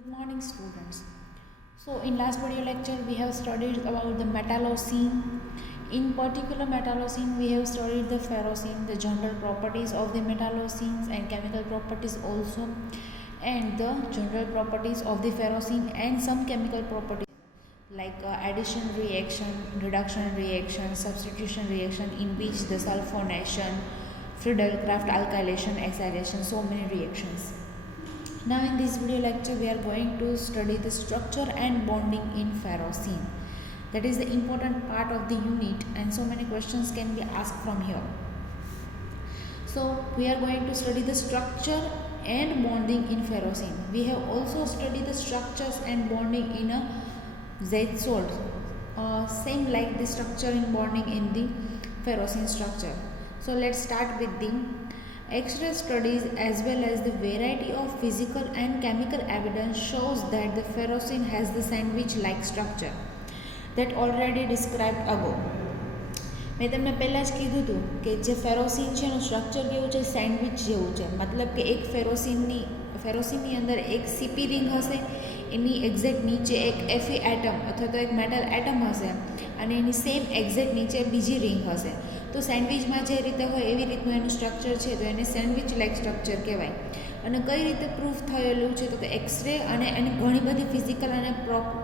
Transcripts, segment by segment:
Good morning, students. So, in last video lecture, we have studied about the metallocene. In particular, metallocene, we have studied the ferrocene, the general properties of the metallocenes and chemical properties also, and the general properties of the ferrocene and some chemical properties like addition reaction, reduction reaction, substitution reaction, in which the sulfonation, Friedel-Crafts alkylation, acylation, so many reactions. Now in this video lecture we are going to study the structure and bonding in ferrocene. That is the important part of the unit and so many questions can be asked from here. So we are going to study the structure and bonding in ferrocene. We have also studied the structures and bonding in a Z-salt. Same like the structure and bonding in the ferrocene structure. So let's start with the X-ray studies as well as the variety of physical and chemical evidence shows that the ferrocene has the sandwich-like structure that already described above. મેં તમને પહેલાં જ કીધું હતું કે જે ફેરોસીન છે એનું સ્ટ્રક્ચર કેવું છે, સેન્ડવિચ જેવું છે. મતલબ કે એક ફેરોસીનની અંદર એક સીપી રિંગ હશે, એની એક્ઝેક્ટ નીચે એક એફી એટમ અથવા તો એક મેટલ એટમ હશે અને એની સેમ એક્ઝેક્ટ નીચે બીજી રિંગ હશે. તો સેન્ડવિચમાં જે રીતે હોય એવી રીતનું એનું સ્ટ્રક્ચર છે, તો એને સેન્ડવિચ લાઇક સ્ટ્રક્ચર કહેવાય. અને કઈ રીતે પ્રૂફ થયેલું છે તો કે એક્સરે અને એની ઘણી બધી ફિઝિકલ અને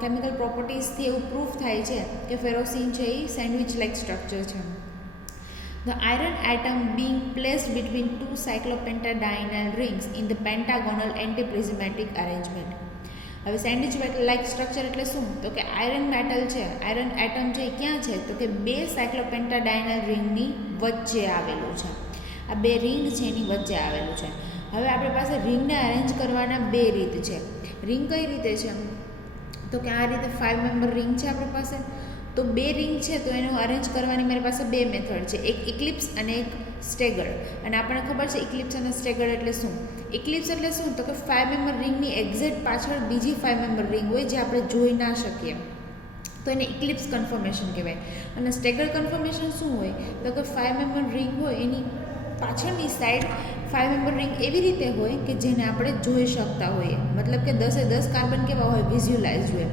કેમિકલ પ્રોપર્ટીઝથી એવું પ્રૂફ થાય છે કે ફેરોસીન છે એ સેન્ડવિચ લાઇક સ્ટ્રક્ચર છે. The iron atom being placed between two cyclopentadienyl rings in the pentagonal antiprismatic arrangement. હવે સેન્ડવિચ લાઇક સ્ટ્રક્ચર એટલે શું તો કે આયરન મેટલ છે, આયરન એટમ છે ક્યાં છે તો કે બે સાયક્લોપેન્ટાડાયનલ રિંગની વચ્ચે આવેલું છે. આ બે રિંગ છે એની વચ્ચે આવેલું છે. હવે આપણી પાસે રિંગને અરેન્જ કરવાના બે રીત છે. રિંગ કઈ રીતે છે તો કે આ રીતે 5 મેમ્બર રિંગ છે આપણી પાસે. તો બે રિંગ છે તો એનું અરેન્જ કરવાની મારી પાસે બે મેથડ છે, એક ઇક્લિપ્સ અને એક સ્ટેગર. અને આપણને ખબર છે ઇક્લિપ્સ અને સ્ટેગર એટલે શું. ઇક્લિપ્સ એટલે શું તો કે 5 મેમ્બર રિંગની એક્ઝેક્ટ પાછળ બીજી 5 મેમ્બર રિંગ હોય જે આપણે જોઈ ના શકીએ, તો એને ઇક્લિપ્સ કન્ફર્મેશન કહેવાય. અને સ્ટેગર કન્ફર્મેશન શું હોય તો કે 5 મેમ્બર રિંગ હોય એની પાછળની સાઈડ 5 મેમ્બર રિંગ એવી રીતે હોય કે જેને આપણે જોઈ શકતા હોઈએ. મતલબ કે 10 કાર્બન કેવા હોય, વિઝ્યુલાઇઝ હોય.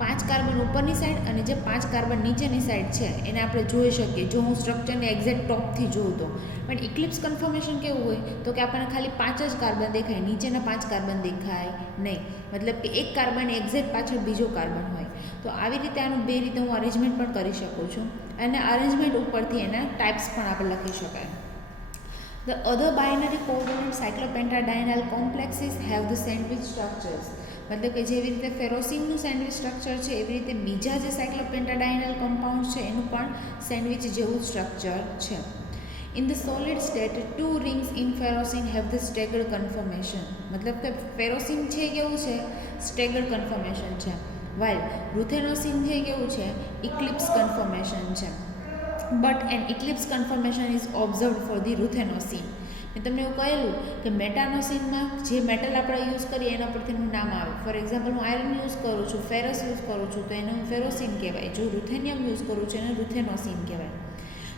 5 કાર્બન ઉપરની સાઈડ અને જે 5 કાર્બન નીચેની સાઈડ છે એને આપણે જોઈ શકીએ જો હું સ્ટ્રક્ચરને એક્ઝેક્ટ ટોપથી જોઉં તો. પણ ઇક્લિપ્સ કન્ફર્મેશન કેવું હોય તો કે આપણને ખાલી 5 જ કાર્બન દેખાય, નીચેના 5 કાર્બન દેખાય નહીં. મતલબ કે એક કાર્બન એક્ઝેક્ટ પાછળ બીજો કાર્બન હોય. તો આવી રીતે આનું બે રીતે હું અરેન્જમેન્ટ પણ કરી શકું છું અને અરેન્જમેન્ટ ઉપરથી એના ટાઈપ્સ પણ આપણે લખી શકાય. The other binary covalent cyclopentadienyl complexes have the sandwich structures. મતલબ કે જેવી રીતે ફેરોસીનનું સેન્ડવિચ સ્ટ્રક્ચર છે એવી રીતે બીજા જે સાયક્લોપેન્ટાડાયનલ કમ્પાઉન્ડ છે એનું પણ સેન્ડવિચ જેવું સ્ટ્રક્ચર છે. In the solid state, two rings in ferrocene have the staggered conformation. મતલબ કે ફેરોસીન છે કેવું છે, સ્ટેગર્ડ કન્ફર્મેશન છે, while રુથેનોસીન છે કેવું છે, ઇક્લિપ્સ કન્ફર્મેશન છે. But an eclipse confirmation is observed for the રુથેનોસીન. મેં તમને એવું કહેલું કે મેટાનોસીનમાં જે મેટલ આપણે યુઝ કરીએ એના પરથી એનું નામ આવે. ફોર એક્ઝામ્પલ હું આયરન યુઝ કરું છું, ફેરસ યુઝ કરું છું તો એનું ફેરોસીન કહેવાય. જો રુથેનિયમ યુઝ કરું છું એને રુથેનોસીન કહેવાય.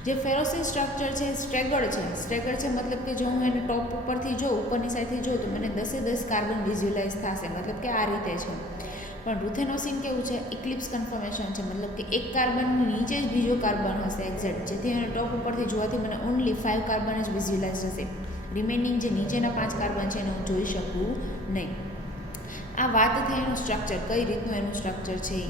જે ફેરોસીન સ્ટ્રક્ચર છે સ્ટેગર્ડ છે. સ્ટેગર્ડ છે મતલબ કે જો હું એને ટોપ ઉપરથી જોઉં, ઉપરની સાઈડથી જોઉં તો મને 10 કાર્બન વિઝ્યુલાઇઝ થશે, મતલબ કે આ રીતે છે. પણ રુથેનોસીન કેવું છે, ઇક્લિપ્સ કન્ફર્મેશન છે. મતલબ કે એક કાર્બનની નીચે જ બીજો કાર્બન હશે એક્ઝેક્ટ, જેથી એને ટોપ ઉપરથી જોવાથી મને ઓનલી 5 કાર્બન જ વિઝ્યુલાઇઝ થશે. રિમેનિંગ જે નીચેના 5 કાર્બન છે એને હું જોઈ શકું નહીં. આ વાત થઈ એનું સ્ટ્રક્ચર, કઈ રીતનું એનું સ્ટ્રક્ચર છે.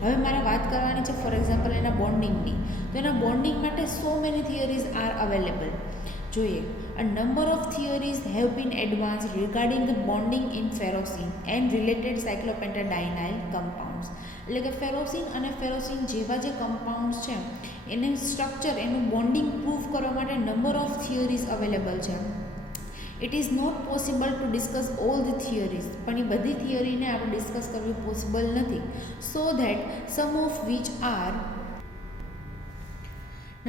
હવે મારે વાત કરવાની છે ફોર એક્ઝામ્પલ એના બોન્ડિંગની. તો એના બોન્ડિંગ માટે so many theories R available. જોઈએ, a number of theories have been advanced regarding the bonding in ferrocene and related cyclopentadienyl compounds. એટલે કે ફેરોસીન અને ફેરોસીન જેવા જે કમ્પાઉન્ડ્સ છે એને સ્ટ્રક્ચર, એનું બોન્ડિંગ પ્રૂફ કરવા માટે નંબર ઓફ થિયરીઝ અવેલેબલ છે. It is not possible to discuss all the theories, પણ એ બધી થિયરીને આપણે ડિસ્કસ કરવી પોસિબલ નથી. So that some of which are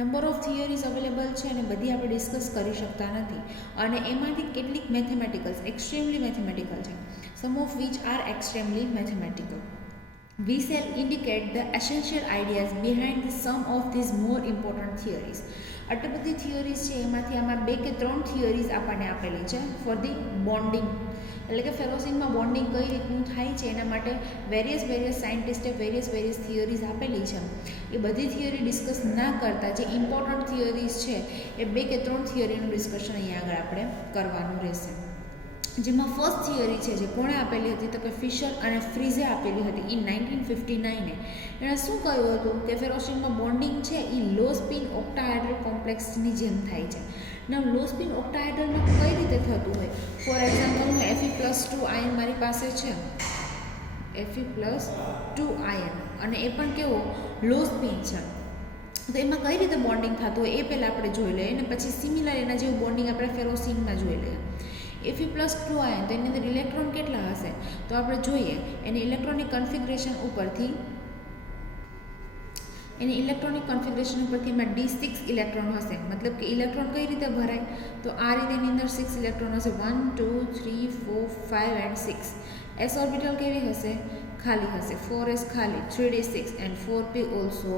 number of theories available છે અને બધી આપણે ડિસ્કસ કરી શકતા નથી. અને એમાંથી કેટલીક મેથેમેટિકલ્સ, એક્સ્ટ્રીમલી મેથેમેટિકલ છે. Some of which are extremely mathematical. We shall indicate the essential ideas behind some of these more important theories. આટલી બધી થિયરીઝ છે એમાંથી આમાં 2 કે 3 થિયરીઝ આપણને આપેલી છે ફોર ધી બોન્ડિંગ એટલે કે ફેરોસીનમાં બોન્ડિંગ કઈ રીતનું થાય છે એના માટે વેરિયસ સાયન્ટિસ્ટે વેરિયસ થિયરીઝ આપેલી છે. એ બધી થિયરી ડિસ્કસ ના કરતાં જે ઇમ્પોર્ટન્ટ થિયરીઝ છે એ 2 કે 3 થિયરીનું ડિસ્કશન અહીંયા આગળ આપણે કરવાનું રહેશે. જેમાં ફર્સ્ટ થિયરી છે જે કોણે આપેલી હતી તો કે ફિશર અને ફ્રીઝે આપેલી હતી ઇન 1959. એણે શું કહ્યું હતું કે ફેરોસીનમાં બોન્ડિંગ છે એ લો સ્પિન ઓક્ટાહાઇડ્રલ કોમ્પ્લેક્સની જેમ થાય છે. ના લો સ્પિન ઓક્ટાહાઇડ્રલમાં કઈ રીતે થતું હોય? ફોર એક્ઝામ્પલ હું Fe+2 આયન મારી પાસે છે, Fe+2 આયન, અને એ પણ કેવો લો સ્પિન છે. તો એમાં કઈ રીતે બોન્ડિંગ થતું હોય એ પહેલાં આપણે જોઈ લઈએ, અને પછી સિમિલર એના જેવું બોન્ડિંગ આપણે ફેરોસીનમાં જોઈ લઈએ. Fe+2 આયન તો એની અંદર ઇલેક્ટ્રોન કેટલા હશે તો આપણે જોઈએ એની ઇલેક્ટ્રોનિક કન્ફિગરેશન ઉપરથી એમાં D6 ઇલેક્ટ્રોન હશે. મતલબ કે ઇલેક્ટ્રોન કઈ રીતે ભરાય તો આ રીતે એની અંદર 6 ઇલેક્ટ્રોન હશે, 1 2 3 4 5 એન્ડ 6. s ઓર્બિટલ કેવી હશે? ખાલી હશે. 4s ખાલી, 3d6 એન્ડ 4p ઓલ્સો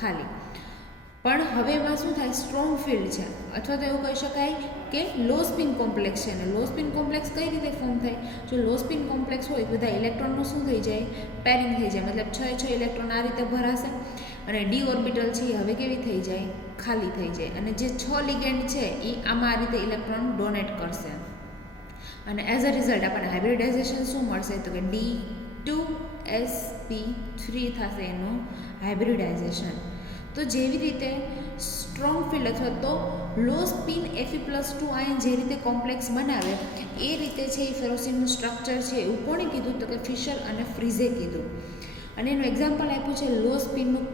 ખાલી. પણ હવે એમાં શું થાય? સ્ટ્રોંગ ફિલ્ડ છે, અથવા તો એવું કહી શકાય કે લો સ્પિન કોમ્પ્લેક્સ છે. અને લો સ્પિન કોમ્પ્લેક્સ કઈ રીતે ફોર્મ થાય? જો લો સ્પિન કોમ્પ્લેક્સ હોય બધા ઇલેક્ટ્રોનનું શું થઈ જાય? પેરિંગ થઈ જાય. મતલબ 6 ઇલેક્ટ્રોન આ રીતે ભરાશે અને ડી ઓર્બિટલ છે એ હવે કેવી થઈ જાય? ખાલી થઈ જાય. અને જે 6 લિગેન્ડ છે એ આમાં આ રીતે ઇલેક્ટ્રોન ડોનેટ કરશે, અને એઝ અ રિઝલ્ટ આપણને હાઇબ્રિડાઇઝેશન શું મળશે તો કે D2sp3 થશે એનું હાઇબ્રિડાઇઝેશન. તો જેવી રીતે સ્ટ્રોંગ ફિલ્ડ અથવા તો લો સ્પિન Fe+2 આયન જે રીતે કોમ્પ્લેક્સ બનાવે એ રીતે છે એ ફેરોસીનનું સ્ટ્રક્ચર છે એવું કોણે કીધું તો કે ફિશર અને ફ્રીઝે કીધું. અને એનું એક્ઝામ્પલ આપ્યું છે લો સ્પિનનું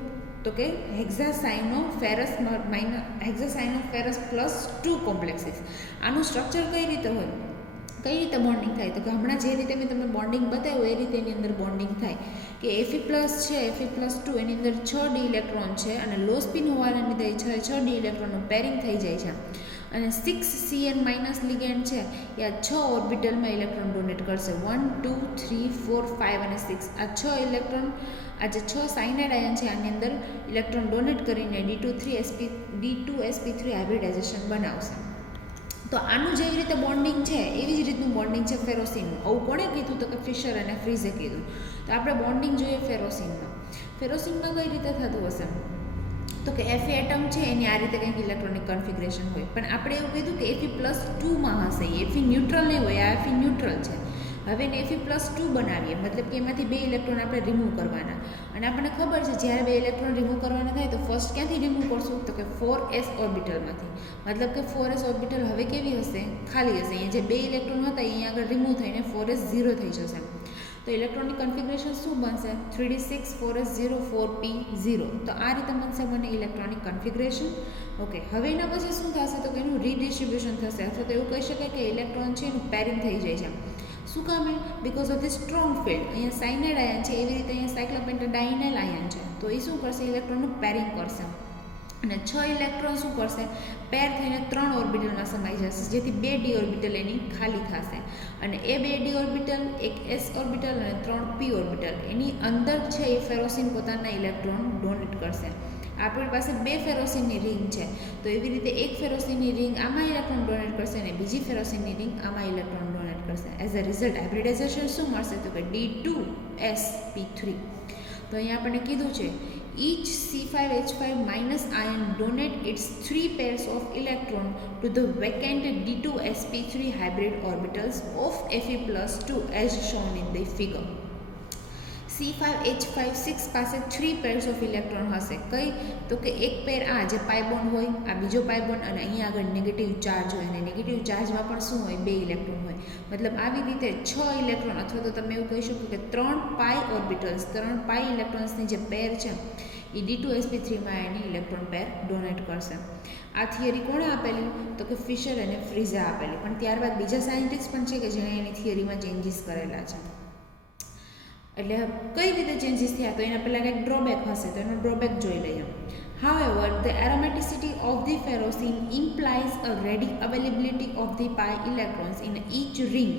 તો કે હેક્ઝાસાઇનોફેરસ+2 કોમ્પ્લેક્સીસ. આનું સ્ટ્રક્ચર કઈ રીતે હોય, કઈ રીતે બોન્ડિંગ થાય તો કે હમણાં જે રીતે મેં તમને બોન્ડિંગ બતાવ્યું એ રીતે એની અંદર બોન્ડિંગ થાય કે Fe+2 એની અંદર 6 ડી ઇલેક્ટ્રોન છે, અને લો સ્પિન હોવાના લીધે 6 ડી ઇલેક્ટ્રોનનું પેરિંગ થઈ જાય છે, અને 6Cn- લિગેન્ડ છે એ આ 6 ઓર્બિટલમાં ઇલેક્ટ્રોન ડોનેટ કરશે. 1 2 3 4 5 અને 6 આ 6 ઇલેક્ટ્રોન આ જે 6 સાયનાઇડ આયન છે આની અંદર ઇલેક્ટ્રોન ડોનેટ કરીને D2sp3 હાઇબ્રિડાઇઝેશન બનાવશે. તો આનું જેવી રીતે બોન્ડિંગ છે એવી જ રીતનું બોન્ડિંગ છે ફેરોસીનનું. આવું કોણે કીધું તો કે ફિશર અને ફ્રીઝે કીધું. તો આપણે બોન્ડિંગ જોઈએ ફેરોસીનમાં. ફેરોસીનમાં કઈ રીતે થતું હશે તો કે Fe એટમ છે એની આ રીતે કંઈક ઇલેક્ટ્રોનિક કન્ફિગરેશન હોય, પણ આપણે એવું કીધું કે Fe+2માં હશે. Fe ન્યુટ્રલ નહીં હોય, આ Fe ન્યુટ્રલ છે. હવે એને Fe+2 બનાવીએ, મતલબ કે એમાંથી 2 ઇલેક્ટ્રોન આપણે રિમૂવ કરવાના, અને આપણને ખબર છે જ્યારે 2 ઇલેક્ટ્રોન રિમૂવ કરવાના થાય તો ફર્સ્ટ ક્યાંથી રિમૂવ કરશું તો કે 4s ઓર્બિટલમાંથી. મતલબ કે 4s ઓર્બિટલ હવે કેવી હશે? ખાલી હશે. અહીંયા જે 2 ઇલેક્ટ્રોન હતા અહીંયા આગળ રિમૂવ થઈને 4s 0 થઈ જશે. તો ઇલેક્ટ્રોનિક કન્ફિગરેશન શું બનશે? 3d6 4s 0 4p 0. તો આ રીતે બનશે મને ઇલેક્ટ્રોનિક કન્ફિગરેશન. ઓકે, હવે એના પછી શું થશે તો કે એનું રીડિસ્ટ્રીબ્યુશન થશે, અથવા તો એવું કહી શકાય કે ઇલેક્ટ્રોન છે એનું પેરિંગ થઈ જાય છે. શું કામ? Because of the strong field. અહીંયા સાયનાઇડ આયન છે એવી રીતે અહીંયા સાયક્લોપેન્ટાડાઇનાઇલ આયન છે, તો એ શું કરશે? ઇલેક્ટ્રોનનું પેરિંગ કરશે, અને 6 ઇલેક્ટ્રોન શું કરશે? પેર થઈને 3 ઓર્બિટલમાં સમાઈ જશે, જેથી 2 ડી ઓર્બિટલ એની ખાલી થશે, અને એ 2 ડી ઓર્બિટલ, એક s ઓર્બિટલ અને 3 p ઓર્બિટલ એની અંદર છે એ ફેરોસીન પોતાના ઇલેક્ટ્રોન ડોનેટ કરશે. આપણી પાસે 2 ફેરોસીનની રિંગ છે, તો એવી રીતે એક ફેરોસીનની રિંગ આમાં ઇલેક્ટ્રોન ડોનેટ કરશે અને બીજી ફેરોસીનની રિંગ આમાં ઇલેક્ટ્રોન ડોનેટ કરશે. એઝ અ રિઝલ્ટ હાઇબ્રિડાઇઝેશન શું મળશે તો કે D2sp3. તો અહીંયા આપણને કીધું છે each C5H5 minus ion donate its 3 pairs of electron to the vacant D2sp3 hybrid orbitals of Fe+2 as shown in the figure. C5H56 પાસે 3 pairs of electron હશે. કઈ તો કે એક પેર આ જે પાઈ બોન્ડ હોય, આ બીજો પાઈ બોન્ડ, અને અહીંયા આગળ નેગેટિવ ચાર્જ હોય, અને નેગેટિવ ચાર્જમાં પણ શું હોય? 2 ઇલેક્ટ્રોન હોય. મતલબ આવી રીતે 6 ઇલેક્ટ્રોન, અથવા તો તમે એવું કહી શકો કે 3 પાઈ ઓર્બિટલ્સ, 3 પાઈ ઇલેક્ટ્રોન્સની જે પેર છે એ D2sp3માં એની ઇલેક્ટ્રોન પેર ડોનેટ કરશે. આ થિયરી કોણે આપેલી તો કે ફિશર અને ફ્રીઝે આપેલી, પણ ત્યારબાદ બીજા સાયન્ટિસ્ટ પણ છે કે જેણે એની થિયરીમાં ચેન્જીસ કરેલા છે. એટલે કઈ રીતે ચેન્જીસ થયા તો એના પહેલાં કંઈક ડ્રોબેક હશે, તો એનો ડ્રોબેક જોઈ લઈએ. However, the aromaticity of the ferrocene implies a ready availability of the pi electrons in each ring,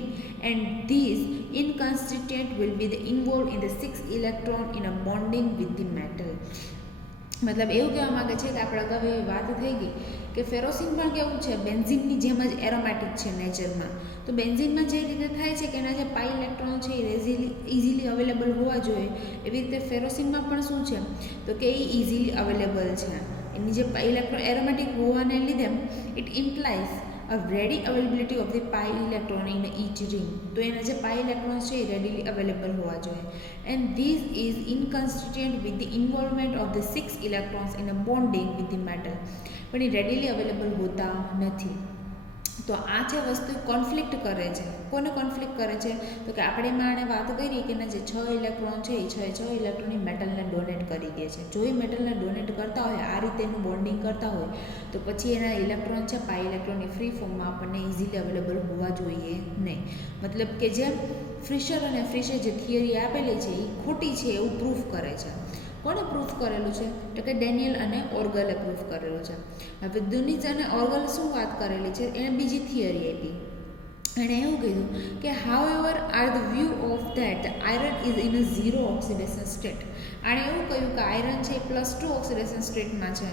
and these inconstituent will be involved in the 6 electron in a bonding with the metal. મતલબ એવું કહેવા માગે છે કે આપણે અગાઉ એવી વાત થઈ ગઈ કે ફેરોસીન પણ કેવું છે, બેન્ઝીનની જેમ જ એરોમેટિક છે નેચરમાં. તો બેન્ઝીનમાં જે રીતે થાય છે કે એના જે પાઈ ઇલેક્ટ્રોન છે એ ઇઝીલી અવેલેબલ હોવા જોઈએ, એવી રીતે ફેરોસીનમાં પણ શું છે તો કે એ ઇઝીલી અવેલેબલ છે. એની જે પાઈ ઇલેક્ટ્રોન એરોમેટિક હોવાને લીધે it implies a ready availability of the pi electron in each ring. તો એના જે પાઈ ઇલેક્ટ્રોન્સ છે એ રેડીલી અવેલેબલ હોવા જોઈએ. And this is inconsistent with the involvement of the 6 electrons in a bonding with the metal. પણ એ readily available હોતા નથી. તો આ જે વસ્તુ કોન્ફ્લિક્ટ કરે છે. કોને કોન્ફ્લિક્ટ કરે છે તો કે આપણે એમાં આને વાત કરી કે એના જે 6 ઇલેક્ટ્રોન છે એ 6 ઇલેક્ટ્રોન એ મેટલને ડોનેટ કરી દે છે. જો એ મેટલને ડોનેટ કરતા હોય, આ રીતે એનું બોન્ડિંગ કરતા હોય, તો પછી એના ઇલેક્ટ્રોન છે પાઈ ઇલેક્ટ્રોન એ ફ્રી ફોર્મમાં આપણને ઇઝીલી અવેલેબલ હોવા જોઈએ નહીં. મતલબ કે જે ફિશર અને ફ્રિશે જે થિયરી આપેલી છે એ ખોટી છે એવું પ્રૂફ કરે છે. કોણે પ્રૂફ કરેલું છે તો કે ડેનિયલ અને ઓર્ગલે પ્રૂફ કરેલું છે. હવે દુનિઝ અને ઓર્ગલ શું વાત કરેલી છે, એણે બીજી થિયરી આપી. એણે એવું કીધું કે however are the view of that iron is in a zero oxidation state. આણે એવું કહ્યું કે આયરન છે +2 ઓક્સિડેશન સ્ટેટમાં છે.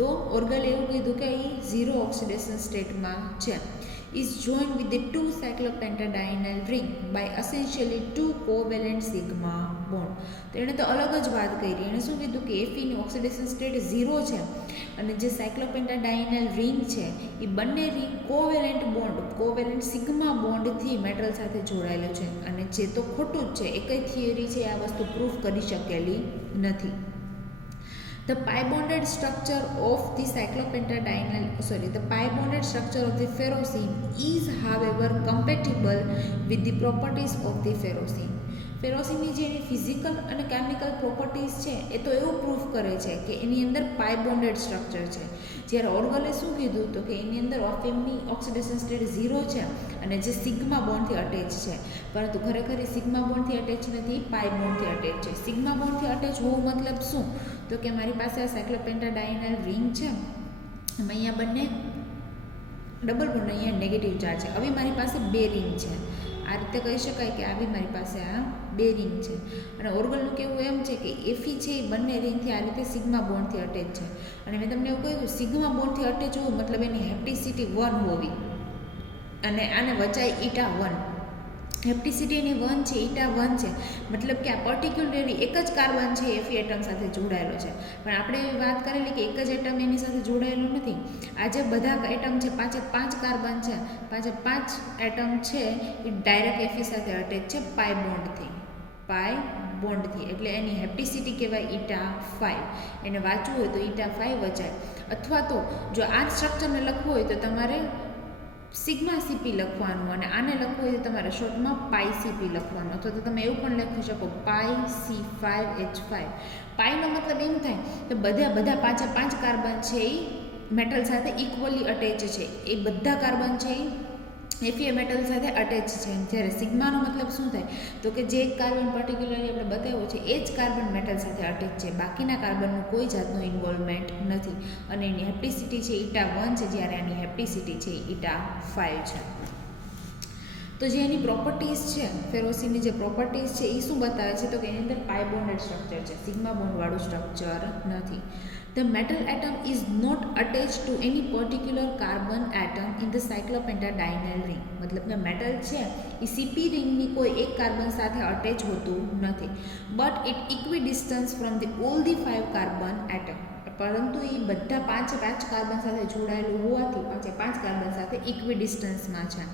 તો ઓર્ગલે એવું કીધું કે એ ઝીરો ઓક્સિડેશન સ્ટેટમાં છે. is joined with the 2 cyclopentadienyl ring by essentially 2 covalent sigma bond. તો એણે તો અલગ જ વાત કરી. એણે શું કીધું કે Feની ઓક્સિડેશન સ્ટેટ 0 છે અને જે સાયક્લોપેન્ટાડાયનલ રિંગ છે એ બંને રિંગ કોવેલેન્ટ સિગ્મા બોન્ડથી મેટલ સાથે જોડાયેલું છે. અને જે તો ખોટું જ છે, એક જ થિયરી છે આ વસ્તુ પ્રૂફ કરી શકેલી નથી. The pi bonded structure of the ferrocene is however compatible with the properties of the ferrocene. ફેરોસીનની જે એની ફિઝિકલ અને કેમિકલ પ્રોપર્ટીઝ છે એ તો એવું પ્રૂફ કરે છે કે એની અંદર પાઈ બોન્ડેડ સ્ટ્રક્ચર છે. જ્યારે ઓર્ગલે શું કીધું તો કે એની અંદર એમની ઓક્સિડેશન સ્ટેટ 0 છે અને જે સિગ્મા બોન્ડથી અટેચ છે, પરંતુ ખરેખર એ સિગ્મા બોન્ડથી અટેચ નથી, પાઈ બોન્ડથી અટેચ છે. સિગ્મા બોન્ડથી અટેચ હોવું મતલબ શું તો કે મારી પાસે આ સાયક્લોપેન્ટાડાયનલ રિંગ છે, અહીંયા બંને ડબલ બોન્ડ, અહીંયા નેગેટિવ ચાર્જ છે. હવે મારી પાસે 2 રિંગ છે. આ રીતે કહી શકાય કે આવી મારી પાસે આ 2 રિંગ છે. અને ઓર્ગલનું કહેવું એમ છે કે એફી છે એ બંને રિંગથી આ રીતે સિગ્મા બોન્ડથી અટેચ છે. અને મેં તમને એવું કહ્યું સિગ્મા બોન્ડથી અટેચ હોવું મતલબ એની હેપ્ટિસિટી 1 હોવી અને આને વચાય ઈટા 1. હેપ્ટિસિટી એની 1 છે, ઈટા 1 છે, મતલબ કે આ પર્ટિક્યુલરલી એક જ કાર્બન છે એફી એટમ સાથે જોડાયેલો છે. પણ આપણે એવી વાત કરેલી કે એક જ એટમ એની સાથે જોડાયેલો નથી. આ જે બધા એટમ છે, 5 કાર્બન છે, 5 એટમ છે એ ડાયરેક્ટ એફી સાથે અટેચ છે પાઈ બોન્ડથી. એટલે એની હેપ્ટિસિટી કહેવાય ઈટા 5. એને વાંચવું હોય તો ઈટા 5 વચાય. અથવા તો જો આ સ્ટ્રક્ચરને લખવું હોય તો તમારે સિગ્મા સીપી લખવાનું, અને આને લખવું હોય તો તમારે શોર્ટમાં પાઈ સીપી લખવાનું, અથવા તો તમે એવું પણ લખી શકો પાઈ C5H5. પાઈનો મતલબ એમ થાય કે બધા 5 કાર્બન છે એ મેટલ સાથે ઇક્વલી અટેચ છે. એ બધા કાર્બન છે એ એફી મેટલ સાથે અટેચ છે. જ્યારે સિગ્માનો મતલબ શું થાય તો કે જે એક કાર્બન પર્ટિક્યુલરલી આપણે બતાવ્યો છે એ જ કાર્બન મેટલ સાથે અટેચ છે, બાકીના કાર્બનનું કોઈ જાતનું ઇન્વોલ્વમેન્ટ નથી. અને એની હેપ્ટિસિટી છે ઈટા 1 છે, જ્યારે એની હેપ્ટિસિટી છે ઈટા 5 છે. તો જે એની પ્રોપર્ટીઝ છે, ફેરોસીનની જે પ્રોપર્ટીઝ છે એ શું બતાવે છે તો કે એની અંદર પાઈ બોન્ડેડ સ્ટ્રક્ચર છે, સિગ્મા બોન્ડવાળું સ્ટ્રક્ચર નથી. The metal atom is not attached to any particular carbon atom in the cyclopentadienyl ring. મતલબ કે મેટલ છે એ સીપી રિંગની કોઈ એક કાર્બન સાથે અટેચ હોતું નથી. But it equidistant from all the 5 carbon atom. પરંતુ એ બધા 5 કાર્બન સાથે જોડાયેલું હોવાથી 5 કાર્બન સાથે ઇક્વિડિસ્ટન્સમાં છે.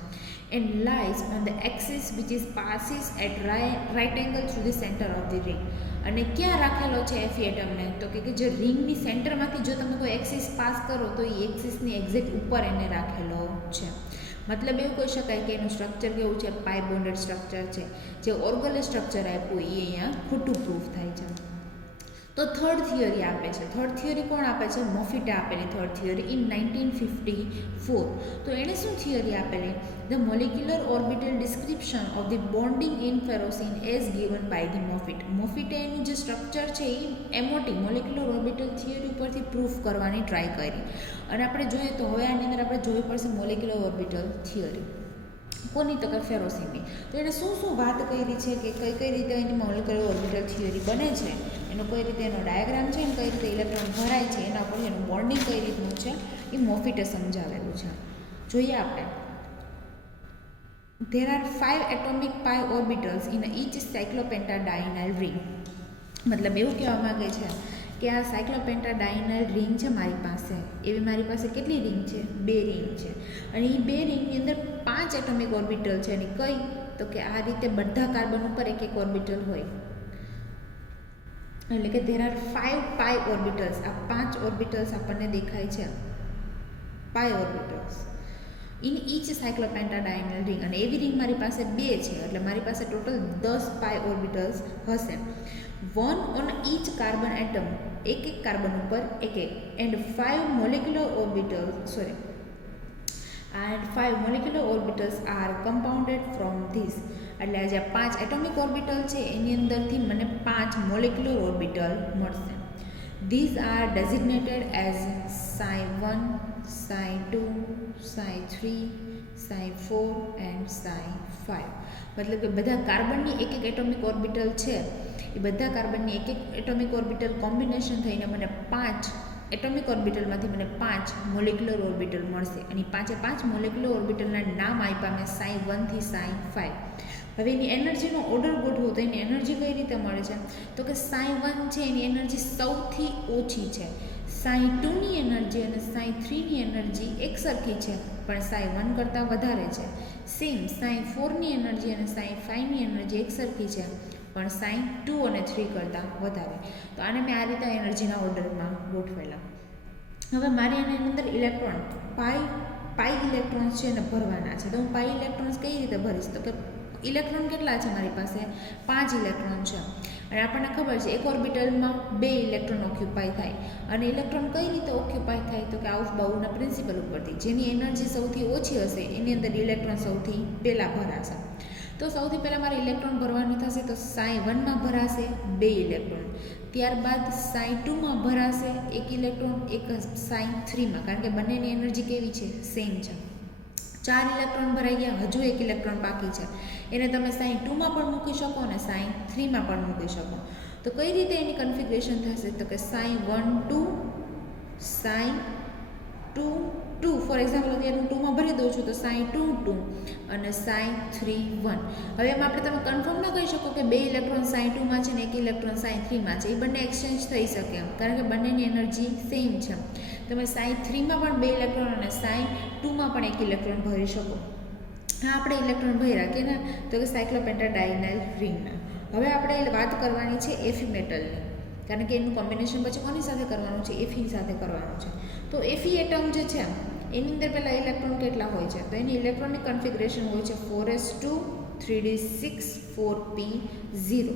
And lies on the axis which is passes at right angle through the center of the ring. અને ક્યાં રાખેલો છે એફી એટમને તો કે જે રિંગની સેન્ટરમાંથી જો તમે કોઈ એક્સિસ પાસ કરો તો એ એક્સિસની એક્ઝેક્ટ ઉપર એને રાખેલો છે. મતલબ એવું કહી શકાય કે એનું સ્ટ્રક્ચર કેવું છે, પાઈ બોન્ડેડ સ્ટ્રક્ચર છે. જે ઓર્ગલે સ્ટ્રક્ચર આપ્યું એ અહીંયા ખોટું પ્રૂફ થાય છે. તો થર્ડ થિયરી આપે છે. થર્ડ થિયરી કોણ આપે છે? મોફિટે આપેલી થર્ડ થિયરી ઇન 1954. તો એણે શું થિયરી આપેલી? The molecular orbital description of the bonding in ferrocene as given by the Moffitt. મોફિટે એનું જે સ્ટ્રક્ચર છે એ એમઓટી મોલેક્યુલર ઓર્બિટલ થિયરી ઉપરથી પ્રૂફ કરવાની ટ્રાય કરી. અને આપણે જોઈએ તો હવે આની અંદર આપણે જોવી પડશે મોલેક્યુલર ઓર્બિટલ થિયરી. કોની? તો કે ફેરોસીનની. તો એને શું વાત કરી છે કે કઈ રીતે એની મોલેક્યુલર ઓર્બિટલ થિયરી બને છે, એનો કઈ રીતે એનો ડાયાગ્રામ છે, કઈ રીતે ઇલેક્ટ્રોન ભરાય છે, એના પર એનું બોન્ડિંગ કઈ રીતનું છે એ મોફિટે સમજાવેલું છે. જોઈએ આપણે. There are 5 atomic pi orbitals in each cyclopentadienal ring. મતલબ એવું કહેવા માંગે છે કે આ સાયક્લોપેન્ટાડાયનલ રિંગ છે મારી પાસે, એવી મારી પાસે કેટલી રિંગ છે? 2 રિંગ છે. અને એ 2 રિંગની અંદર 5 એટોમિક ઓર્બિટલ છે. અને કઈ? તો કે આ રીતે બધા કાર્બન ઉપર એક ઓર્બિટલ હોય. એટલે કે there are 5 પાઈ ઓર્બિટલ્સ. આ 5 ઓર્બિટલ્સ આપણને દેખાય છે, પાઈ ઓર્બિટલ્સ ઇન ઈચ સાયક્લોપેન્ટાડાયનલ રિંગ. અને એવી રિંગ મારી પાસે 2 છે, એટલે મારી પાસે ટોટલ 10 પાઈ ઓર્બિટલ્સ હશે. 1 on each carbon atom, એક કાર્બન ઉપર એક and 5 molecular orbitals are compounded from this. એટલે આ જે 5 એટોમિક ઓર્બિટલ છે એની અંદરથી મને 5 મોલેક્યુલર ઓર્બિટલ મળશે. These are designated as psi1, psi2, psi3, psi4 and psi5. મતલબ કે બધા કાર્બનની એક એટોમિક ઓર્બિટલ છે, એ બધા કાર્બનની એક એટોમિક ઓર્બિટલ કોમ્બિનેશન થઈને મને 5 એટોમિક ઓર્બિટલમાંથી મને 5 મોલેક્યુલર ઓર્બિટલ મળશે. અને 5 મોલેક્યુલર ઓર્બિટલના નામ આપ્યા મેં psi1 થી psi5. હવે એની એનર્જીનો ઓર્ડર ગોઠવો તો એની એનર્જી કઈ રીતે મળે છે? તો કે psi1 છે એની એનર્જી સૌથી ઓછી છે, psi2ની એનર્જી અને psi3ની એનર્જી એક સરખી છે પણ psi1 કરતાં વધારે છે. સેમ psi4ની એનર્જી અને psi5ની એનર્જી એક સરખી છે પણ psi2 અને 3 કરતાં વધારે. તો આને મેં આ રીતે એનર્જીના ઓર્ડરમાં ગોઠવેલા. હવે મારે આની અંદર ઇલેક્ટ્રોન પાઈ ઇલેક્ટ્રોન્સ છે એને ભરવાના છે. તો હું પાઈ ઇલેક્ટ્રોન્સ કઈ રીતે ભરીશ? તો કે ઇલેક્ટ્રોન કેટલા છે મારી પાસે? 5 ઇલેક્ટ્રોન છે. અને આપણને ખબર છે એક ઓર્બિટલમાં 2 ઇલેક્ટ્રોન ઓક્યુપાય થાય. અને ઇલેક્ટ્રોન કઈ રીતે ઓક્યુપાય થાય? તો કે આઉફ બાઉના પ્રિન્સિપલ ઉપરથી. જેની એનર્જી સૌથી ઓછી હશે એની અંદર ઇલેક્ટ્રોન સૌથી પહેલાં ભરાશે. તો સૌથી પહેલાં મારે ઇલેક્ટ્રોન ભરવાનું થશે તો psi1માં ભરાશે 2 ઇલેક્ટ્રોન. ત્યારબાદ psi2માં ભરાશે 1 ઇલેક્ટ્રોન, એક psi3માં, કારણ કે બંનેની એનર્જી કેવી છે? સેમ છે. 4 ઇલેક્ટ્રોન ભરાઈ ગયા, હજુ 1 ઇલેક્ટ્રોન બાકી છે. એને તમે psi2માં પણ મૂકી શકો અને psi3માં પણ મૂકી શકો. તો કઈ રીતે એની કન્ફિગ્રેશન થશે? તો કે psi12, psi2 2, ફોર એક્ઝામ્પલ અત્યારે હું 2માં ભરી દઉં છું તો psi2 2 અને psi3 1. હવે એમાં આપણે તમે કન્ફર્મ ન કહી શકો કે 2 ઇલેક્ટ્રોન psi2માં છે ને 1 ઇલેક્ટ્રોન psi3માં છે. એ બંને એક્સચેન્જ થઈ શકે એમ, કારણ કે બંનેની એનર્જી સેમ છે. તમે psi3માં પણ 2 ઇલેક્ટ્રોન અને psi2માં પણ 1 ઇલેક્ટ્રોન ભરી શકો. હા, આપણે ઇલેક્ટ્રોન ભર્યા કે ના? તો કે સાયક્લોપેન્ટાડાયનલ રિંગના. હવે આપણે વાત કરવાની છે એફી મેટલની, કારણ કે એનું કોમ્બિનેશન પછી કોની સાથે કરવાનું છે? એફી સાથે કરવાનું છે. તો એફી એટમ જે છે એની અંદર પહેલાં ઇલેક્ટ્રોન કેટલા હોય છે? તો એની ઇલેક્ટ્રોનની કન્ફિગ્રેશન હોય છે 4s2, 3d6, 4p0.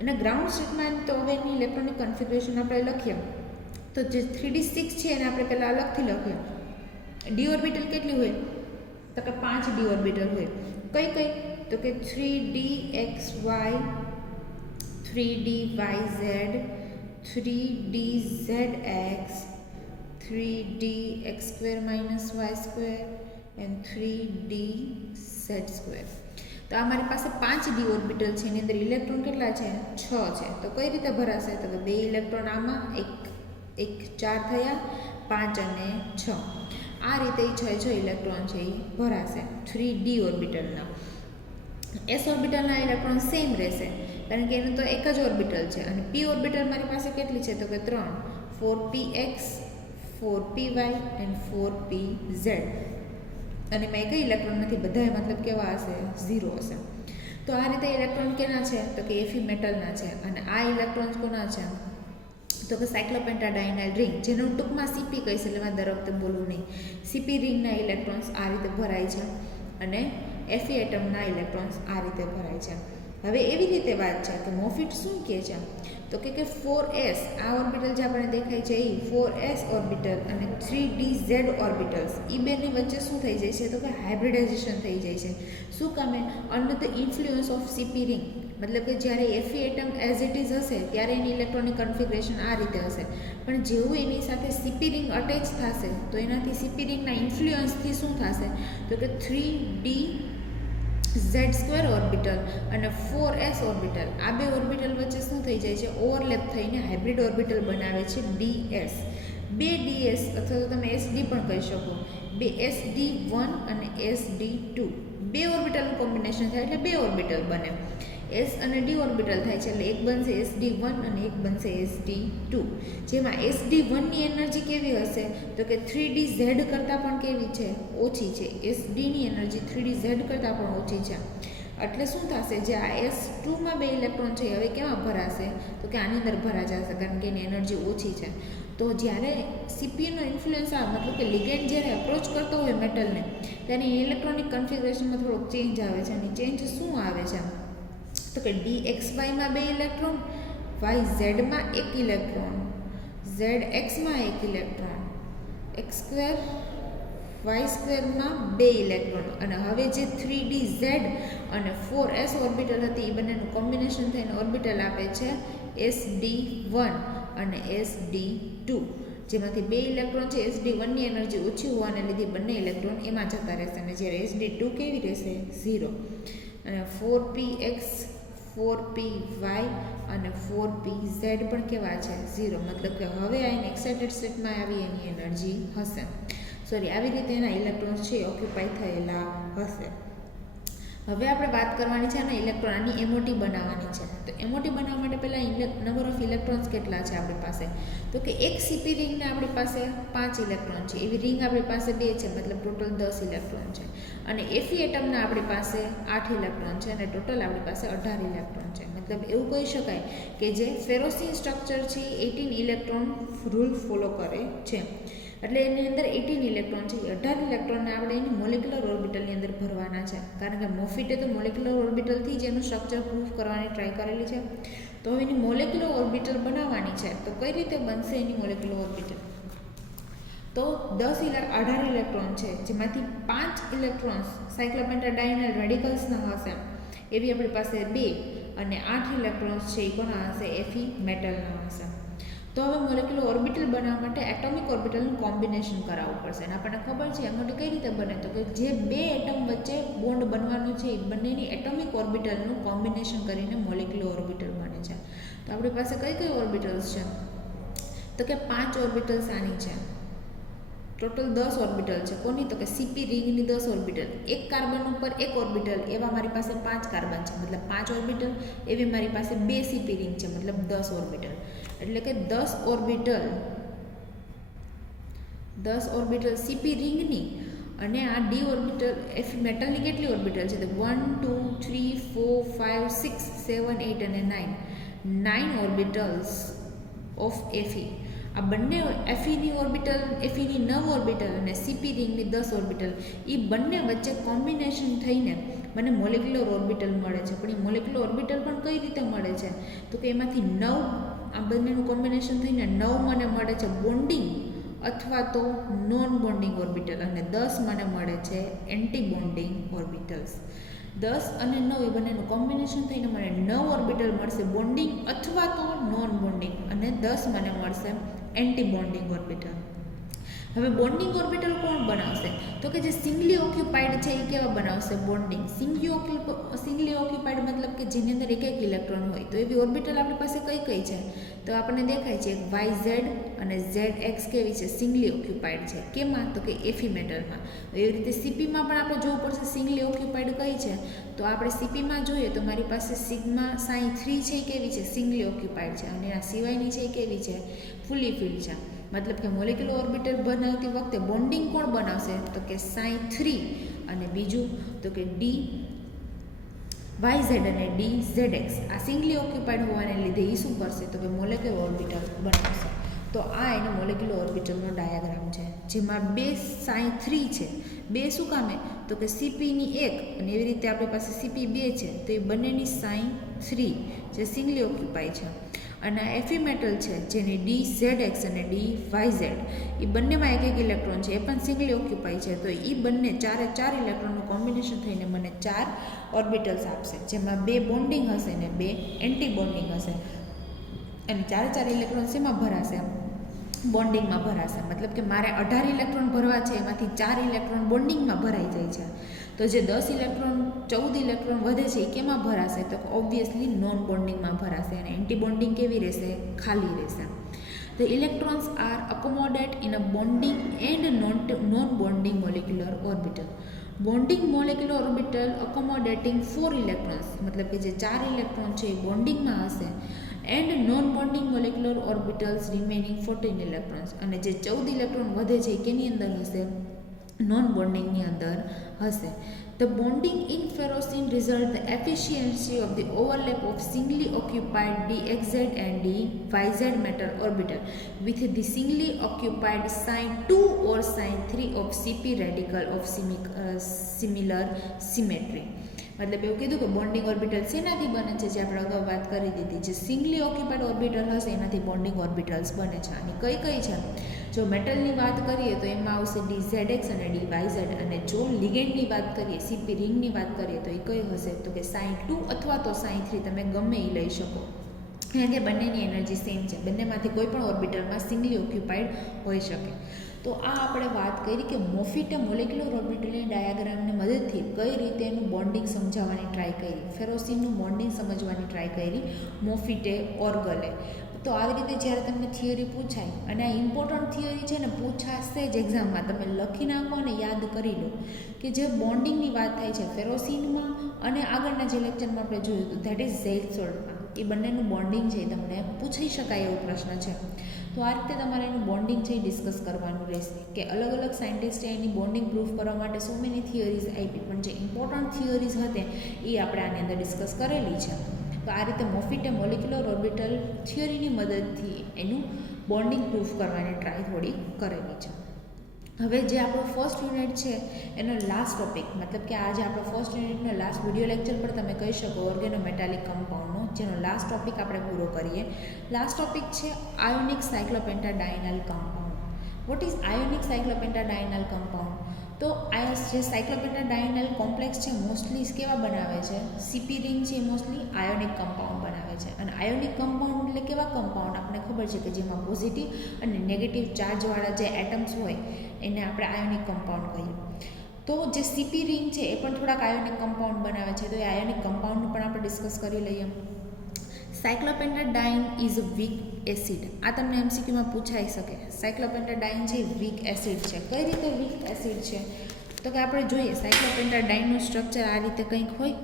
એના ગ્રાઉન્ડ સ્ટેટમાં તો હવે એની ઇલેક્ટ્રોનિક કન્ફિગ્રેશન આપણે લખીએ તો જે 3d6 છે એને આપણે પહેલાં અલગથી લખીએ. ડી ઓર્બિટલ કેટલી હોય? તો કે 5 ડી ઓર્બિટલ હોય. કઈ? તો કે 3dxy, 3dyz, 3dzx, 3dx2 y2 and 3dz2. તો આ મારી પાસે 5 ડી ઓર્બિટલ છે. એની અંદર ઇલેક્ટ્રોન કેટલા છે? 6 છે. તો કઈ રીતે ભરાશે? તો કે 2 ઇલેક્ટ્રોન આમાં, એક 4 થયા, 5 અને 6. આ રીતે 6 ઇલેક્ટ્રોન છે એ ભરાશે 3d ઓર્બિટલના. એસ ઓર્બિટલના ઇલેક્ટ્રોન સેમ રહેશે, કારણ કે એનું તો એક જ ઓર્બિટલ છે. અને પી ઓર્બિટલ મારી પાસે કેટલી છે? તો કે 3, 4px, 4py and 4pz. અને મેં કઈ ઇલેક્ટ્રોન નથી, બધા મતલબ કેવા હશે? 0 હશે. તો આ રીતે ઇલેક્ટ્રોન કેના છે? તો કે એફી મેટલના છે. અને આ ઇલેક્ટ્રોન્સ કોના છે? તો કે સાયક્લોપેન્ટાડાયનલ રિંગ, જેનું ટૂંકમાં સીપી કહીશ, એટલે મારે દર વખતે બોલવું નહીં. સીપી રિંગના ઇલેક્ટ્રોન્સ આ રીતે ભરાય છે અને એફી એટમના ઇલેક્ટ્રોન્સ આ રીતે ભરાય છે. હવે એવી રીતે વાત છે કે મોફિટ શું કહે છે તો કે 4s આ ઓર્બિટલ જે આપણને દેખાય છે એ 4s ઓર્બિટલ અને 3dz ઓર્બિટલ્સ એ બેની વચ્ચે શું થઈ જાય છે તો કે હાઇબ્રિડાઇઝેશન થઈ જાય છે. શું કામે? Under the influence of CP ring. મતલબ કે જ્યારે Fe atom as it is હશે ત્યારે એની ઇલેક્ટ્રોનિક કન્ફિગ્રેશન આ રીતે હશે, પણ જેવું એની સાથે સીપી રિંગ અટેચ થશે તો એનાથી સીપી રિંગના ઇન્ફ્લુઅન્સથી શું થશે તો કે 3dz² ઓર્બિટલ અને 4s ઓર્બિટલ આ બે ઓર્બિટલ વચ્ચે શું થઈ જાય છે ઓવરલેપ થઈને હાઇબ્રિડ ઓર્બિટલ બનાવે છે ds. બે ds અથવા તો તમે sd પણ કહી શકો, બે sd1 અને sd2 બે ઓર્બિટલનું કોમ્બિનેશન થાય એટલે બે ઓર્બિટલ બને. s અને d ઓર્બિટલ થાય છે એટલે એક બનશે sd1 અને એક બનશે sd2, જેમાં sd1 ની એનર્જી કેવી હશે તો કે 3dz કરતાં પણ કેવી છે ઓછી છે. sd ની એનર્જી 3dz કરતાં પણ ઓછી છે. એટલે શું થશે જે આ s2 માં બે ઇલેક્ટ્રોન છે હવે કેમાં ભરાશે તો કે આની અંદર ભરા જશે કારણ કે એની એનર્જી ઓછી છે. તો જ્યારે સીપીયુનો ઇન્ફ્લુઅન્સ આવે મતલબ કે લિગેન્ડ જ્યારે અપ્રોચ કરતો હોય મેટલને ત્યારે ઇલેક્ટ્રોનિક કન્ફિગરેશનમાં થોડોક ચેન્જ આવે છે. અને ચેન્જ શું આવે છે તો કે dxyમાં બે ઇલેક્ટ્રોન, yzમાં એક ઇલેક્ટ્રોન, zxમાં એક ઇલેક્ટ્રોન, x² y² બે ઇલેક્ટ્રોન. અને હવે જે 3dz અને 4s ઓર્બિટલ હતી એ બંનેનું કોમ્બિનેશન થઈને ઓર્બિટલ આપે છે sd1 અને sd2, જેમાંથી બે ઇલેક્ટ્રોન છે sd1 ની એનર્જી ઓછી હોવાને લીધે બંને ઇલેક્ટ્રોન એમાં જતા રહેશે અને જ્યારે sd2 કેવી રહેશે 0. અને 4px 4py અને 4pz પણ કેવા છે 0, મતલબ કે હવે આની એક્સાઇટેડ સ્ટેટમાં આવી એની એનર્જી હશે. આવી રીતે એના ઇલેક્ટ્રોન્સ છે ઓક્યુપાય થયેલા હશે. હવે આપણે વાત કરવાની છે અને ઇલેક્ટ્રોન આની એમઓટી બનાવવાની છે. તો એમઓટી બનાવવા માટે પહેલાં નંબર ઓફ ઇલેક્ટ્રોન્સ કેટલા છે આપણી પાસે તો કે એક સીપી રિંગને આપણી પાસે 5 ઇલેક્ટ્રોન છે, એવી રિંગ આપણી પાસે 2 છે, મતલબ ટોટલ 10 ઇલેક્ટ્રોન છે. અને Fe એટમના આપણી પાસે 8 ઇલેક્ટ્રોન છે અને ટોટલ આપણી પાસે 18 ઇલેક્ટ્રોન છે. મતલબ એવું કહી શકાય કે જે ફેરોસીન સ્ટ્રક્ચર છે 18 ઇલેક્ટ્રોન રૂલ ફોલો કરે છે. એટલે એની અંદર 18 ઇલેક્ટ્રોન છે, 18 ઇલેક્ટ્રોનને આપણે એની મોલેક્યુલર ઓર્બિટલની અંદર ભરવાના છે. કારણ કે મોફિટે તો મોલેક્યુલર ઓર્બિટલથી જ એનું સ્ટ્રક્ચર પ્રૂફ કરવાની ટ્રાય કરેલી છે. તો હવે એની મોલેક્યુલર ઓર્બિટલ બનાવવાની છે. તો કઈ રીતે બનશે એની મોલેક્યુલર ઓર્બિટલ? તો 18 ઇલેક્ટ્રોન છે, જેમાંથી 5 ઇલેક્ટ્રોન્સ સાયક્લોપેન્ટાડાયનલ રેડિકલ્સના હશે, એવી આપણી પાસે 2, અને 8 ઇલેક્ટ્રોન્સ છે એ કોના હશે Fe મેટલના હશે. તો હવે મોલેક્યુલર ઓર્બિટલ બનાવવા માટે એટોમિક ઓર્બિટલનું કોમ્બિનેશન કરાવવું પડશે. અને આપણને ખબર છે એમાંથી કઈ રીતે બને તો કે જે બે એટમ વચ્ચે બોન્ડ બનવાનું છે એ બંનેની એટોમિક ઓર્બિટલનું કોમ્બિનેશન કરીને મોલેક્યુલર ઓર્બિટલ બને છે. તો આપણી પાસે કઈ કઈ ઓર્બિટલ્સ છે તો કે 5 ઓર્બિટલ્સ આની છે. ટોટલ 10 ઓર્બિટલ છે. કોની તો કે સીપી રિંગની 10 ઓર્બિટલ. એક કાર્બન ઉપર એક ઓર્બિટલ, એવા મારી પાસે 5 કાર્બન છે, મતલબ 5 ઓર્બિટલ. એવી મારી પાસે 2 સીપી રિંગ છે, મતલબ 10 ઓર્બિટલ. એટલે કે 10 ઓર્બિટલ સીપી રિંગની. અને આ ડી ઓર્બિટલ Fe મેટલની કેટલી ઓર્બિટલ છે તો 1 2 3 4 5 6 7 8 અને 9 ઓર્બિટલ્સ ઓફ Fe. આ બંને Feની ઓર્બિટલ, Feની 9 ઓર્બિટલ અને સીપી રિંગની 10 ઓર્બિટલ, એ બંને વચ્ચે કોમ્બિનેશન થઈને મને મોલેક્યુલર ઓર્બિટલ મળે છે. પણ એ મોલેક્યુલર ઓર્બિટલ પણ કઈ રીતે મળે છે તો કે એમાંથી 9 આ બંનેનું કોમ્બિનેશન થઈને 9 મને મળે છે બોન્ડિંગ અથવા તો નોન બોન્ડિંગ ઓર્બિટલ, અને 10 મને મળે છે એન્ટી બોન્ડિંગ ઓર્બિટલ્સ. 10 અને 9 એ બંનેનું કોમ્બિનેશન થઈને મને 9 ઓર્બિટલ મળશે બોન્ડિંગ અથવા તો નોન બોન્ડિંગ, અને 10 મને મળશે એન્ટી બોન્ડિંગ ઓર્બિટલ. હવે બોન્ડિંગ ઓર્બિટલ કોણ બનાવશે તો કે જે સિંગલી ઓક્યુપાઈડ છે એ કેવા બનાવશે બોન્ડિંગ. સિંગલી ઓક્યુપાઈડ મતલબ કે જેની અંદર એક ઇલેક્ટ્રોન હોય. તો એવી ઓર્બિટલ આપણી પાસે કઈ કઈ છે તો આપણને દેખાય છે YZ અને ZX કેવી છે સિંગલી ઓક્યુપાઈડ છે. કેમાં તો કે Fe મેટલમાં. એવી રીતે સીપીમાં પણ આપણે જોવું પડશે સિંગલી ઓક્યુપાઈડ કઈ છે. તો આપણે સીપીમાં જોઈએ તો મારી પાસે સિગ્મા સાઈ 3 છે કેવી છે સિંગલી ઓક્યુપાઈડ છે, અને આ સિવાયની છે કેવી છે ફુલી ફિલ્ડ છે. મતલબ કે મોલેક્યુલર ઓર્બિટલ બનાવતી વખતે બોન્ડિંગ કોણ બનાવશે તો કે સાઈ 3, અને બીજું તો કે YZ અને DZX આ સિંગલી ઓક્યુપાઈડ હોવાને લીધે એ શું કરશે તો કે મોલેક્યુલર ઓર્બિટલ બનાવશે. તો આ એનો મોલેક્યુલર ઓર્બિટલનો ડાયાગ્રામ છે, જેમાં 2 સાઈ 3 છે. 2 શું કામે તો કે CP ની 1 અને એવી રીતે આપણી પાસે CP2 છે, તો એ બંનેની સાઇન 3 જે સિંગલી ઓક્યુપાય છે. અને આ Fe મેટલ છે જેની DZX અને DYZ એ બંનેમાં એક એક ઇલેક્ટ્રોન છે, એ પણ સિંગલી ઓક્યુપાય છે. તો એ બંને ચારે ચાર ઇલેક્ટ્રોનનું કોમ્બિનેશન થઈને મને 4 ઓર્બિટલ્સ આપશે, જેમાં 2 બોન્ડિંગ હશે ને 2 એન્ટી બોન્ડિંગ હશે. અને ચારે ચાર ઇલેક્ટ્રોન શેમાં ભરાશે? બોન્ડિંગમાં ભરાશે. મતલબ કે મારે 18 ઇલેક્ટ્રોન ભરવા છે, એમાંથી 4 ઇલેક્ટ્રોન બોન્ડિંગમાં ભરાઈ જાય છે. તો જે 10 ઇલેક્ટ્રોન 14 ઇલેક્ટ્રોન વધે છે એ કેમાં ભરાશે? તો ઓબ્વિયસલી નોન બોન્ડિંગમાં ભરાશે. અને એન્ટી બોન્ડિંગ કેવી રહેશે? ખાલી રહેશે. The electrons are accommodated in a bonding and non-bonding molecular orbital. Bonding molecular orbital accommodating 4 electrons, મતલબ કે જે 4 ઇલેક્ટ્રોન છે એ બોન્ડિંગમાં હશે, and non bonding molecular orbitals remaining 14 electrons, અને જે 14 ઇલેક્ટ્રોન વધે છે એ કેની અંદર હશે? નોન બોન્ડિંગની અંદર હશે. The bonding in ferrocene result the efficiency of the overlap of singly occupied DXZ and DYZ metal orbital with the singly occupied sign 2 or sign 3 of CP radical of similar symmetry. મતલબ એવું કીધું કે bonding orbital શેનાથી બને છે, જે આપણે અગાઉ વાત કરી દીધી. જે સિંગલી ઓક્યુપાઈડ ઓર્બિટલ હશે એનાથી બોન્ડિંગ ઓર્બિટલ્સ બને છે. અને કઈ કઈ છે? જો મેટલની વાત કરીએ તો એમાં આવશે DZX અને DYZ, અને જો લિગેન્ડની વાત કરીએ, CP રિંગની વાત કરીએ તો એ કઈ હશે? તો કે સાઇન 2 અથવા તો સાઇન 3, તમે ગમે એ લઈ શકો, કારણ કે બંનેની એનર્જી સેમ છે. બંનેમાંથી કોઈ પણ ઓર્બિટલમાં સિંગલી ઓક્યુપાઈડ હોઈ શકે. તો આ આપણે વાત કરી કે મોફિટે મોલેક્યુલર ઓર્બિટલની ડાયાગ્રામની મદદથી કઈ રીતે એનું બોન્ડિંગ સમજાવવાની ટ્રાય કરી, ફેરોસીનનું બોન્ડિંગ સમજવાની ટ્રાય કરી મોફિટે, ઓર્ગલે. તો આવી રીતે જ્યારે તમને થિયરી પૂછાય, અને આ ઇમ્પોર્ટન્ટ થિયરી છે ને, પૂછાશે જ એક્ઝામમાં, તમે લખી નાખો અને યાદ કરી લો કે જે બોન્ડિંગની વાત થાય છે ફેરોસીનમાં અને આગળના જે લેક્ચરમાં આપણે જોયું હતું ધેટ ઇઝ ઝેડ સોલ્ટમાં, એ બંનેનું બોન્ડિંગ છે એ તમને પૂછી શકાય એવો પ્રશ્ન છે. તો આ રીતે તમારે એનું બોન્ડિંગ છે એ ડિસ્કસ કરવાનું રહેશે કે અલગ અલગ સાયન્ટિસ્ટે એની બોન્ડિંગ પ્રૂફ કરવા માટે સો મેની થિયરીઝ આપી, પણ જે ઇમ્પોર્ટન્ટ થિયરીઝ હતી એ આપણે આની અંદર ડિસ્કસ કરેલી છે. તો આ રીતે મોફિટે મોલેક્યુલર ઓર્બિટલ થિયરીની મદદથી એનું બોન્ડિંગ પ્રૂફ કરવાની ટ્રાય થોડી કરેલી છે. હવે જે આપણો ફર્સ્ટ યુનિટ છે એનો લાસ્ટ ટોપિક, મતલબ કે આજે આપણો ફર્સ્ટ યુનિટનો લાસ્ટ વિડીયો લેક્ચર પર તમે કહી શકો ઓર્ગેનોમેટાલિક કમ્પાઉન્ડનો, જેનો લાસ્ટ ટોપિક આપણે પૂરો કરીએ. લાસ્ટ ટોપિક છે ionic cyclopentadienyl compound. What is ionic cyclopentadienyl compound? તો આ જે સાયક્લોપેન્ટાડાયનલ કોમ્પ્લેક્સ છે મોસ્ટલી કેવા બનાવે છે? CP રિંગ છે મોસ્ટલી આયોનિક કમ્પાઉન્ડ બનાવે છે. અને આયોનિક કમ્પાઉન્ડ એટલે કેવા કમ્પાઉન્ડ? આપણને ખબર છે કે જેમાં પોઝિટિવ અને નેગેટિવ ચાર્જવાળા જે એટમ્સ હોય એને આપણે આયોનિક કમ્પાઉન્ડ કહીએ. તો જે CP રિંગ છે એ પણ થોડાક આયોનિક કમ્પાઉન્ડ બનાવે છે, તો એ આયોનિક કમ્પાઉન્ડનું પણ આપણે ડિસ્કસ કરી લઈએ. સાયક્લોપેન્ટાડાઇન ઇઝ અ વીક એસિડ. આ તમને MCQમાં પૂછાઈ શકે. સાયક્લોપેન્ટાડાઇન છે વીક એસિડ છે. કઈ રીતે વીક એસિડ છે? તો કે આપણે જોઈએ સાયક્લોપેન્ટાડાઇનનું સ્ટ્રક્ચર આ રીતે કંઈક હોય,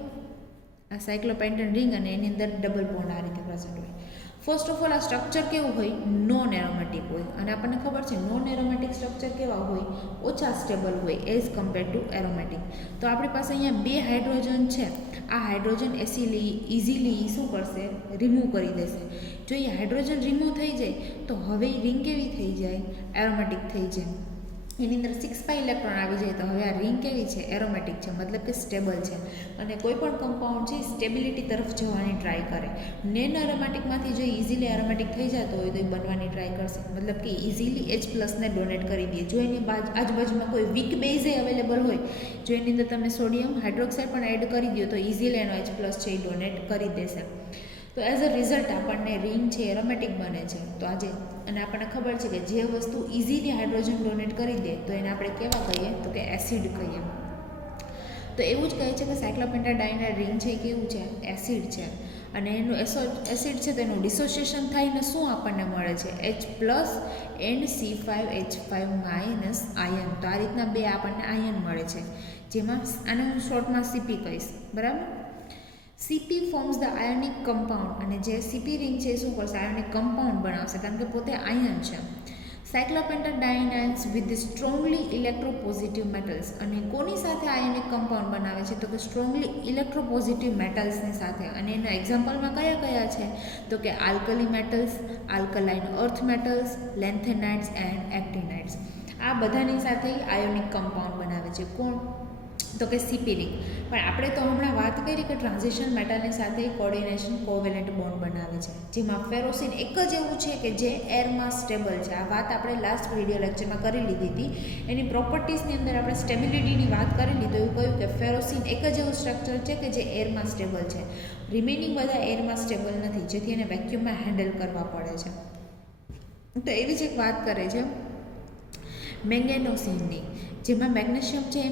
આ સાયક્લોપેન્ટન રિંગ અને એની અંદર ડબલ બોન્ડ આ રીતે પ્રેઝન્ટ હોય. ફર્સ્ટ ઓફ ઓલ આ સ્ટ્રક્ચર કેવું હોય? નોન એરોમેટિક હોય. અને આપણને ખબર છે નોન એરોમેટિક સ્ટ્રક્ચર કેવા હોય? ઓછા સ્ટેબલ હોય એઝ કમ્પેર ટુ એરોમેટિક. તો આપણી પાસે અહીંયા 2 હાઇડ્રોજન છે. આ હાઇડ્રોજન ઇઝીલી શું કરશે? રિમૂવ કરી દેશે. જો એ હાઇડ્રોજન રિમૂવ થઈ જાય તો હવે એ રિંગ કેવી થઈ જાય? એરોમેટિક થઈ જાય. એની અંદર 6 ઇલેક્ટ્રોન આવી જાય તો હવે આ રિંગ કેવી છે? એરોમેટિક છે, મતલબ કે સ્ટેબલ છે. અને કોઈ પણ કમ્પાઉન્ડ છે સ્ટેબિલિટી તરફ જવાની ટ્રાય કરે. નેનો એરોમેટિકમાંથી જો ઇઝીલી એરોમેટિક થઈ જતો હોય તો એ બનવાની ટ્રાય કરશે, મતલબ કે ઇઝીલી H+ ને ડોનેટ કરી દે. જો એની આજુબાજુમાં કોઈ વીક બેઝ અવેલેબલ હોય, જો એની અંદર તમે સોડિયમ હાઇડ્રોક્સાઇડ પણ એડ કરી દો તો ઇઝીલી એનો H+ છે એ ડોનેટ કરી દેશે. તો એઝ અ રિઝલ્ટ આપણને રિંગ છે એરોમેટિક બને છે. તો આજે અને આપણને ખબર છે કે જે વસ્તુ ઇઝીલી હાઇડ્રોજન ડોનેટ કરી દે તો એને આપણે કેવા કહીએ? તો કે એસિડ કહીએ. તો એવું જ કહે છે કે સાયક્લોપેન્ટાડાઇનલ રિંગ છે કેવું છે? એસિડ છે. અને એનું એસિડ છે તો એનું ડિસોસિએશન થઈને શું આપણને મળે છે? H+ and C5H5- ion. તો આ રીતના 2 આપણને આયન મળે છે, જેમાં આને હું શોર્ટમાં CP કહીશ, બરાબર. CP forms the ionic compound. અને જે CP રિંગ છે એ શું કરશે? આયોનિક કમ્પાઉન્ડ બનાવશે, કારણ કે પોતે આયન છે. સાયક્લોપેન્ટાડાઇન્સ વિથ સ્ટ્રોંગલી ઇલેક્ટ્રોપોઝિટિવ મેટલ્સ. અને કોની સાથે આયોનિક કમ્પાઉન્ડ બનાવે છે? તો કે સ્ટ્રોંગલી ઇલેક્ટ્રોપોઝિટિવ મેટલ્સની સાથે. અને એના એક્ઝામ્પલમાં કયા કયા છે? તો કે alkali metals, alkaline earth metals, lanthanides and actinides. આ બધાની સાથે આયોનિક કમ્પાઉન્ડ બનાવે છે. કોણ? તો કે સીપી રિંગ. પણ આપણે તો હમણાં વાત કરી કે ટ્રાન્ઝિશન મેટલની સાથે કોઓર્ડિનેશન કોવેલેન્ટ બોન્ડ બનાવે છે, જેમાં ફેરોસિન એક જ એવું છે કે જે એરમાં સ્ટેબલ છે. આ વાત આપણે લાસ્ટ વિડીયો લેક્ચરમાં કરી લીધી હતી. એની પ્રોપર્ટીઝની અંદર આપણે સ્ટેબિલિટીની વાત કરેલી, તો એવું કહ્યું કે ફેરોસિન એક જ એવું સ્ટ્રક્ચર છે કે જે એરમાં સ્ટેબલ છે. રિમેનિંગ બધા એરમાં સ્ટેબલ નથી, જેથી એને વેક્યુમમાં હેન્ડલ કરવા પડે છે. તો એવી જ એક વાત કરે છે મેંગેનોસિનની, જેમાં મેગ્નેશિયમ છે એ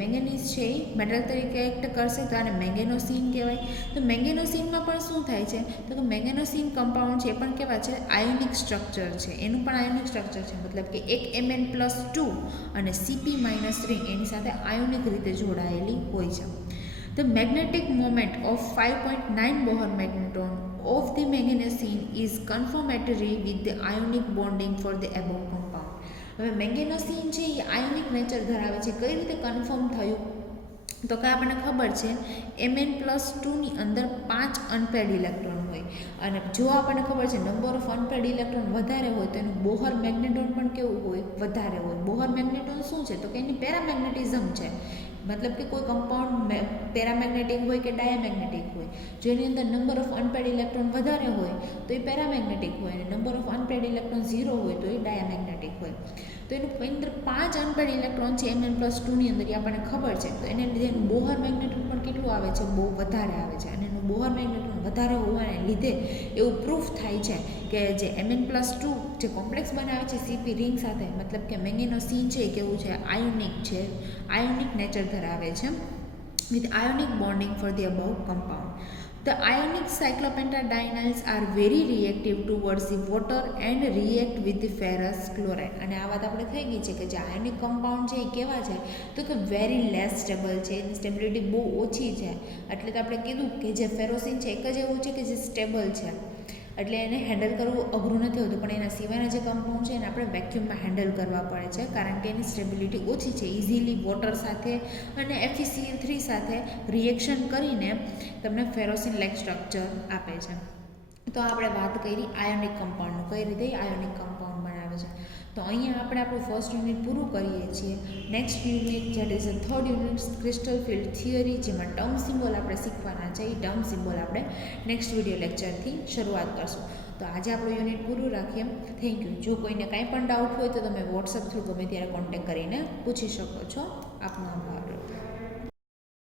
મેંગેનીઝ છે એ મેટલ તરીકે એક્ટ કરશે, તો આને મેંગેનોસિન કહેવાય. તો મેંગેનોસિનમાં પણ શું થાય છે, તો કે મેંગેનોસિન કમ્પાઉન્ડ છે એ પણ કેવા છે, આયોનિક સ્ટ્રક્ચર છે. એનું પણ આયોનિક સ્ટ્રક્ચર છે, મતલબ કે એક Mn+2 અને Cp- રિંગ એની સાથે આયોનિક રીતે જોડાયેલી હોય છે. The magnetic moment of 5.9 Bohr magneton of the manganosine is confirmatory with the ionic bonding for the above compound. હવે મેંગેનોસિન છે એ આયોનિક નેચર ધરાવે છે. કઈ રીતે કન્ફર્મ થયું, તો કે આપણને ખબર છે Mn+2 ની અંદર 5 અનપેર્ડ ઇલેક્ટ્રોન હોય, અને જો આપણને ખબર છે નંબર ઓફ અનપેર્ડ ઇલેક્ટ્રોન વધારે હોય તો એનું બોહર મેગ્નેટોન પણ કેવું હોય, વધારે હોય. બોહર મેગ્નેટોન શું છે, તો કે એની પેરામેગ્નેટિઝમ છે. મતલબ કે કોઈ કમ્પાઉન્ડ પેરામેગ્નેટિક હોય કે ડાયામેગ્નેટિક હોય, જેની અંદર નંબર ઓફ અનપેર્ડ ઇલેક્ટ્રોન વધારે હોય તો એ પેરામેગ્નેટિક હોય, અને નંબર ઓફ અનપેર્ડ ઇલેક્ટ્રોન 0 હોય તો એ ડાયામેગ્નેટિક હોય. તો એનું અંદર 5 અનપેર્ડ ઇલેક્ટ્રોન છે Mn+2 ની અંદર, એ આપણને ખબર છે. તો એને લીધે એનું બોહર મેગ્નેટોન પણ કેટલું આવે છે, બહુ વધારે આવે છે. અને એનું બોહર મેગ્નેટોન વધારે હોવાને લીધે એવું પ્રૂફ થાય છે કે જે Mn+2 જે કોમ્પ્લેક્સ બનાવે છે સીપી રિંગ સાથે, મતલબ કે મેંગેનોસિન છે એ કેવું છે, આયોનિક છે, આયોનિક નેચર ધરાવે છે, with ionic bonding for the above compound. The ionic cyclopentadienyls are very reactive towards the water and react with the ferrous chloride. અને આ વાત આપણે થઈ ગઈ છે કે જે આયોનિક કમ્પાઉન્ડ છે એ કેવા છે, તો કે વેરી લેસ સ્ટેબલ છે, એની સ્ટેબિલિટી બહુ ઓછી છે. એટલે તો આપણે કીધું કે જે ફેરોસિન છે એક જ એવું છે કે જે સ્ટેબલ છે, એટલે એને હેન્ડલ કરવું અઘરું નથી હોતું. પણ એના સિવાયના જે કમ્પાઉન્ડ છે એને આપણે વેક્યુમમાં હેન્ડલ કરવા પડે છે, કારણ કે એની સ્ટેબિલિટી ઓછી છે. ઇઝીલી વોટર સાથે અને FeCl3 સાથે રિએક્શન કરીને તમને ફેરોસિન લાઇક સ્ટ્રક્ચર આપે છે. તો આપણે વાત કરી આયોનિક કમ્પાઉન્ડનું, કઈ રીતે આયોનિક કમ્પાઉન્ડ બનાવે છે. તો અહીંયા આપણે આપણું ફર્સ્ટ યુનિટ પૂરું કરીએ છીએ. Next unit jet is a third unit crystal field theory, જેમાં ટર્મ સિમ્બોલ આપણે શીખવાના છે. એ ટર્મ સિમ્બોલ આપણે નેક્સ્ટ વિડીયો લેક્ચરથી શરૂઆત કરશું. તો આજે આપણું યુનિટ પૂરું રાખીએ. Thank you. જો કોઈને કાંઈ પણ ડાઉટ હોય તો તમે વોટ્સઅપ થ્રુ ગમે ત્યારે કોન્ટેક્ટ કરીને પૂછી શકો છો. આપનો આભાર.